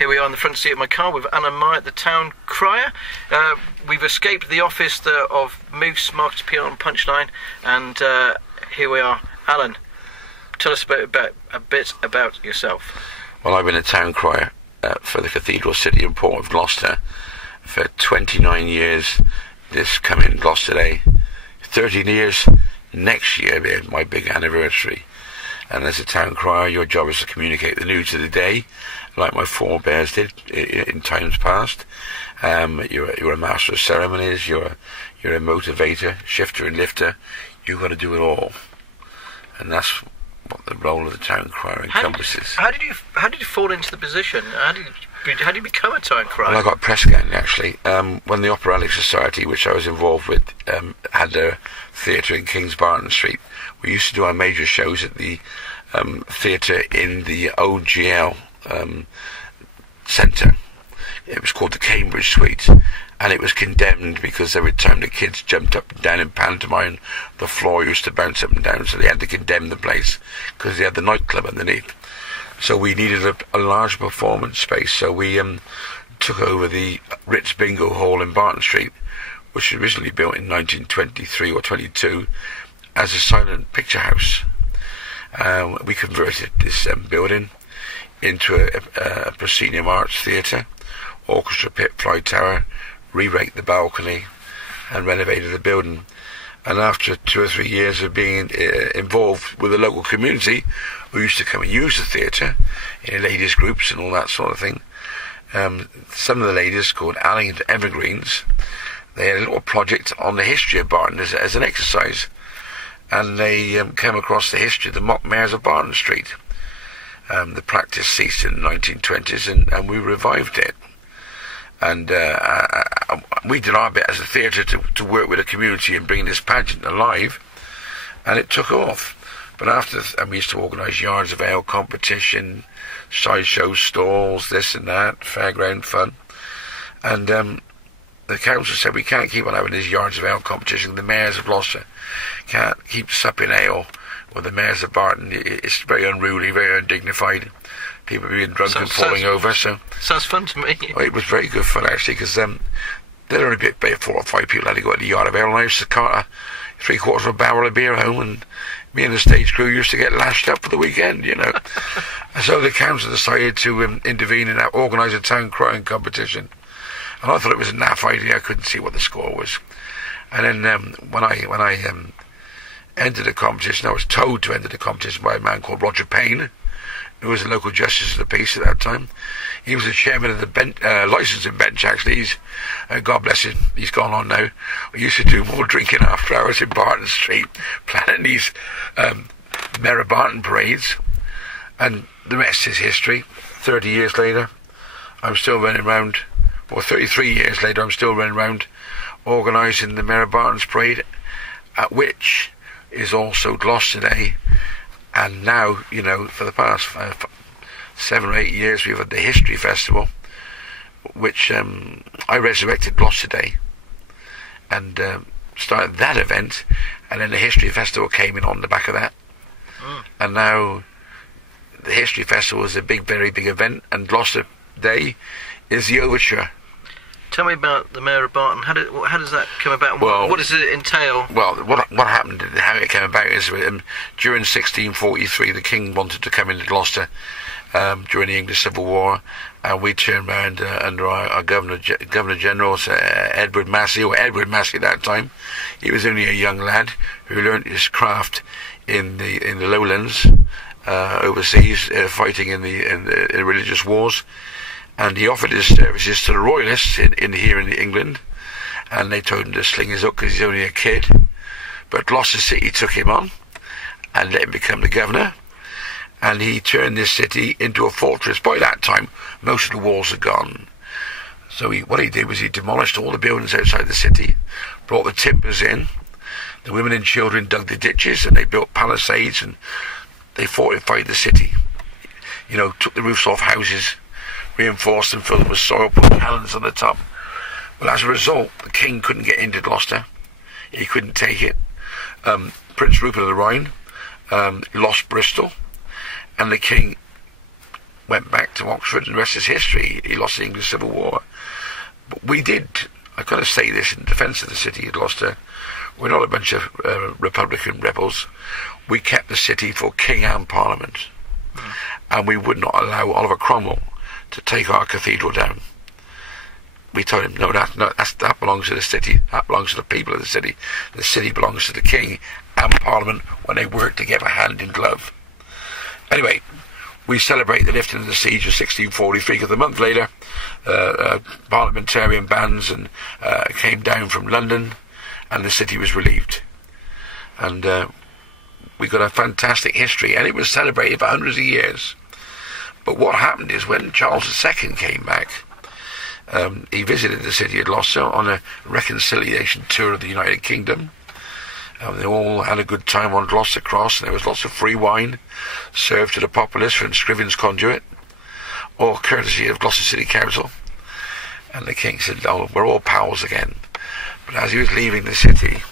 Here we are in the front seat of my car with Alan Myatt, the town crier. We've escaped the office of Moose, Marketing PR and Punchline, and here we are. Alan, tell us a bit about yourself. Well, I've been a town crier for the Cathedral City and Port of Gloucester for 29 years this coming Gloucester Day. 13 years next year being my big anniversary. And as a town crier, your job is to communicate the news of the day, like my forebears did in times past. You're a master of ceremonies, you're a motivator, shifter and lifter. You've got to do it all. And that's what the role of the town crier encompasses. How did you fall into the position? How did you become a town crier? Well, I got press gang, actually. When the Operatic Society, which I was involved with, had their theatre in Kings Barton Street, we used to do our major shows at the theatre in the OGL centre. It was called the Cambridge Suite, and it was condemned because every time the kids jumped up and down in pantomime, the floor used to bounce up and down, so they had to condemn the place because they had the nightclub underneath. So we needed a large performance space, so we took over the Ritz Bingo Hall in Barton Street, which was originally built in 1923 or 22 as a silent picture house. We converted this building into a proscenium arts theatre, orchestra pit, fly tower, re-raked the balcony and renovated the building. And after 2 or 3 years of being involved with the local community, who used to come and use the theatre in ladies' groups and all that sort of thing, some of the ladies, called Alling Evergreens, they had a little project on the history of Barton as an exercise. And they came across the history of the mock mayors of Barton Street. The practice ceased in the 1920s, and we revived it. And we did our bit as a theatre to work with the community and bring this pageant alive, and it took off. But after, we used to organise yards of ale competition, sideshow stalls, this and that, fairground fun. And the council said, we can't keep on having these yards of ale competition. The mayors of Gloucester can't keep supping ale with the mayors of Barton. It's very unruly, very undignified. People being drunk and falling over. So sounds fun to me. Well, it was very good fun, actually, because there were only about 4 or 5 people had to go at the yard of ale, and I used to cart 3/4 of a barrel of beer home, and me and the stage crew used to get lashed up for the weekend, you know. So the council decided to intervene and organise a town crying competition. And I thought it was a naff idea. I couldn't see what the score was. And then when I entered the competition, I was told to enter the competition by a man called Roger Payne, who was the local justice of the peace at that time. He was the chairman of the licensing bench, actually. He's, God bless him, he's gone on now. We used to do more drinking after hours in Barton Street, planning these Mayor of Barton parades. And the rest is history. 30 years later, I'm still running around, or 33 years later, I'm still running around organising the Mayor of Barton's parade, at which is also Gloucester Day. And now, you know, for the past 7 or 8 years, we've had the History Festival, which I resurrected Gloucester Day and started that event, and then the History Festival came in on the back of that. And now the History Festival is a big, very big event, and Gloucester Day is the overture. Tell me about the Mayor of Barton. How does that come about? Well, what does it entail? Well, what happened, how it came about is during 1643, the King wanted to come into Gloucester during the English Civil War, and we turned round under our Governor General, Edward Massey at that time. He was only a young lad who learnt his craft in the lowlands, overseas, fighting in the religious wars. And he offered his services to the royalists here in England, and they told him to sling his hook because he's only a kid. But Gloucester City took him on and let him become the governor, and he turned this city into a fortress. By that time, most of the walls had gone. So what he did was he demolished all the buildings outside the city, brought the timbers in, the women and children dug the ditches, and they built palisades, and they fortified the city. You know, took the roofs off houses, reinforced and filled them with soil, put cannons on the top. Well, as a result, the King couldn't get into Gloucester. He couldn't take it. Prince Rupert of the Rhine lost Bristol, and the King went back to Oxford, and the rest is history. He lost the English Civil War. But we did, I've got to say this in defence of the city of Gloucester, we're not a bunch of Republican rebels. We kept the city for King and Parliament. And we would not allow Oliver Cromwell to take our cathedral down. We told him, no, that belongs to the city, that belongs to the people of the city belongs to the King and Parliament when they work together hand in glove. Anyway, we celebrate the lifting of the siege of 1643, because a month later, parliamentarian bands came down from London, and the city was relieved. And we got a fantastic history, and it was celebrated for hundreds of years. But what happened is, when Charles II came back, he visited the city of Gloucester on a reconciliation tour of the United Kingdom. They all had a good time on Gloucester Cross, and there was lots of free wine served to the populace from Scriven's Conduit, all courtesy of Gloucester City Council. And the King said, oh, we're all pals again. But as he was leaving the city,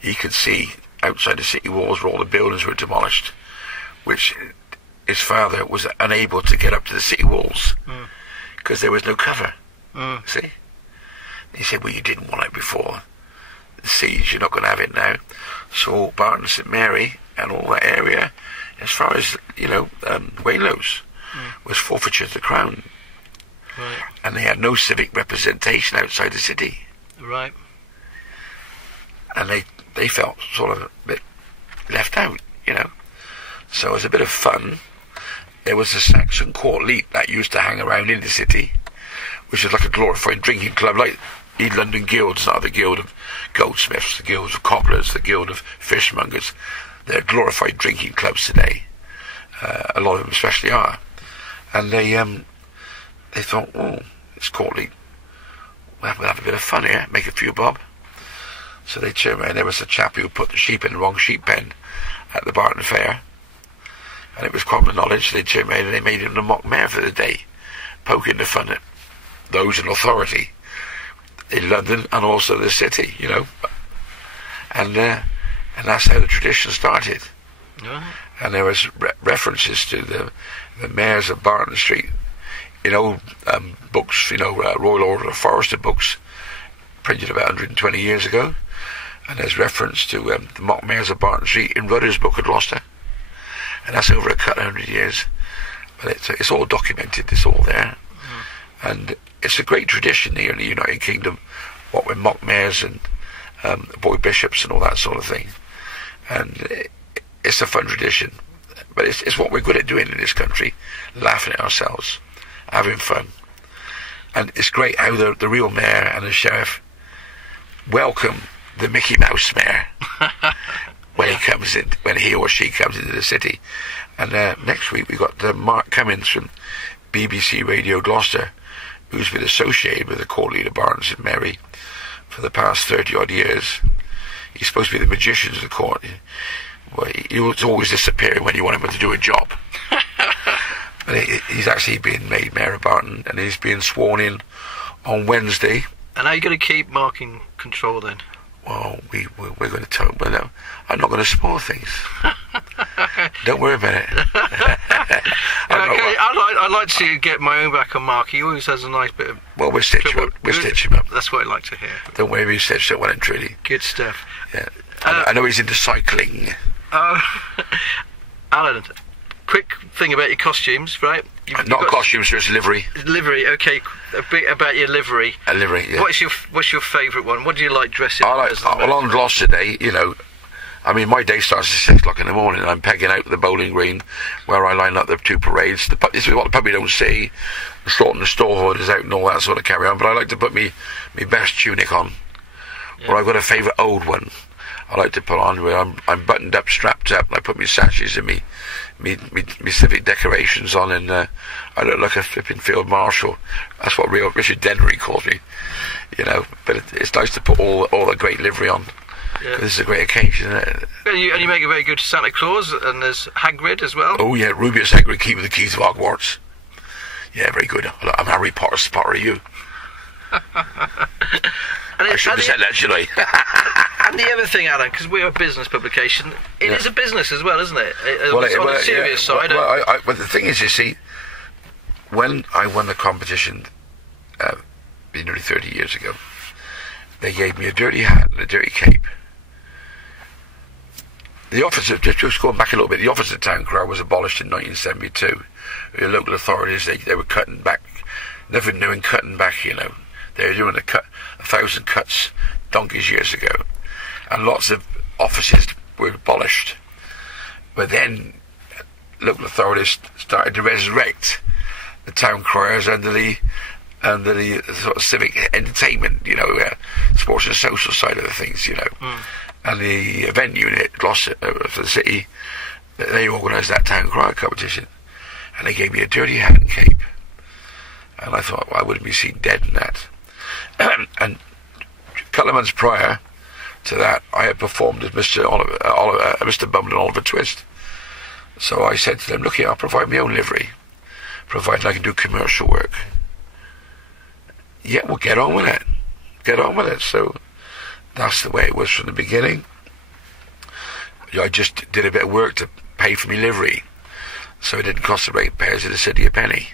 he could see outside the city walls where all the buildings were demolished, which his father was unable to get up to the city walls because there was no cover. See? He said, well, you didn't want it before the siege, you're not going to have it now. So Barton St Mary and all that area, as far as, Waynlows, was forfeiture to the Crown. Right. And they had no civic representation outside the city. Right. And they felt sort of a bit left out, So as a bit of fun, there was a Saxon court leet that used to hang around in the city, which was like a glorified drinking club, like the London guilds, not the guild of goldsmiths, the guild of cobblers, the guild of fishmongers. They're glorified drinking clubs today. A lot of them especially are. And they thought, oh, it's court leet. We'll have a bit of fun here, make a few bob. So they turned around. There was a chap who put the sheep in the wrong sheep pen at the Barton Fair, and it was common knowledge. They turned around and they made him the mock mayor for the day, poking the fun at those in authority in London and also the city, and that's how the tradition started. And there was references to the mayors of Barton Street in old books, Royal Order of Forester books, printed about 120 years ago. And there's reference to the mock mayors of Barton Street in Rudder's Book of Gloucester. And that's over a couple of 100 years. But it's all documented, it's all there. And it's a great tradition here in the United Kingdom, what with mock mayors and boy bishops and all that sort of thing. And it's a fun tradition. But it's what we're good at doing in this country, laughing at ourselves, having fun. And it's great how the real mayor and the sheriff welcome the Mickey Mouse mayor when he or she comes into the city. And next week we got Mark Cummins from BBC Radio Gloucester, who's been associated with the court leader Barton St Mary for the past 30 odd years. He's supposed to be the magician of the court. Well, he's always disappearing when you want him to do a job. But he's actually been made mayor of Barton, and he's being sworn in on Wednesday. And how are you going to keep Mark in control then? Well, we're going to tell him, but I'm not going to spoil things. Don't worry about it. I'd like to get my own back on Mark. He always has a nice bit of... Well, we'll stitch him up. That's what I'd like to hear. Don't worry, we've stitched up well and truly. Good stuff. Yeah. I know he's into cycling. Alan, quick thing about your costumes, right? Not costumes, just livery. Livery, okay. A bit about your livery. A livery, yeah. What's your favourite one? What do you like dressing as? Well, on Gloucester Day, my day starts at 6 o'clock in the morning, and I'm pegging out the bowling green where I line up the two parades. This is what the public don't see. The sort and the store hood is out and all that sort of carry on, but I like to put me best tunic on. Yeah. Or I've got a favourite old one I like to put on where I'm buttoned up, strapped up, and I put my sashes and me civic decorations on, and I look like a flipping field marshal. That's what real Richard Dennery calls me, But it's nice to put all the great livery on. Yeah. This is a great occasion, isn't it? And you make a very good Santa Claus, and there's Hagrid as well. Oh yeah, Rubius Hagrid, keeper of the keys of Hogwarts. Yeah, very good. I'm Harry Potter, spotter of you. I shouldn't have said that, should I? And the other thing, Alan, because we're a business publication, it is a business as well, isn't it? On the serious side. But the thing is, you see, when I won the competition nearly 30 years ago, they gave me a dirty hat and a dirty cape. The office of, just going back a little bit, the office of town crier was abolished in 1972. The local authorities, they were cutting back, never knew in cutting back, you know. They were doing 1,000 cuts donkeys years ago. And lots of offices were abolished. But then local authorities started to resurrect the town criers under the sort of civic entertainment, you know, sports and social side of the things, you know. And the event unit, Gloucester, for the city, they organised that town crier competition. And they gave me a dirty hat and cape. And I thought, well, I wouldn't be seen dead in that. And a couple of months prior to that, I had performed as Mr. Bum and Oliver Twist. So I said to them, look here, I'll provide my own livery, provided I can do commercial work. Yeah, well, get on with it. Get on with it. So that's the way it was from the beginning. I just did a bit of work to pay for my livery, so it didn't cost the ratepayers of the city a penny.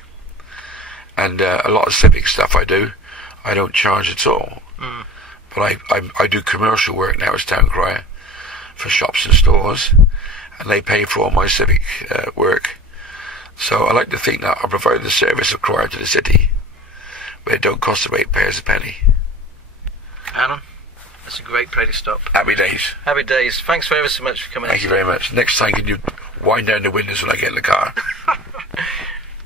And a lot of civic stuff I do, I don't charge at all. But I do commercial work now as town crier for shops and stores, and they pay for all my civic work. So I like to think that I provide the service of crier to the city, but it don't cost the ratepayers a penny. Alan, that's a great place to stop. Happy days. Happy days. Thanks ever so much for coming. Thank you very much. Next time, can you wind down the windows when I get in the car?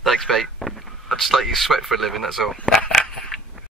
Thanks, mate. I just let you sweat for a living, that's all.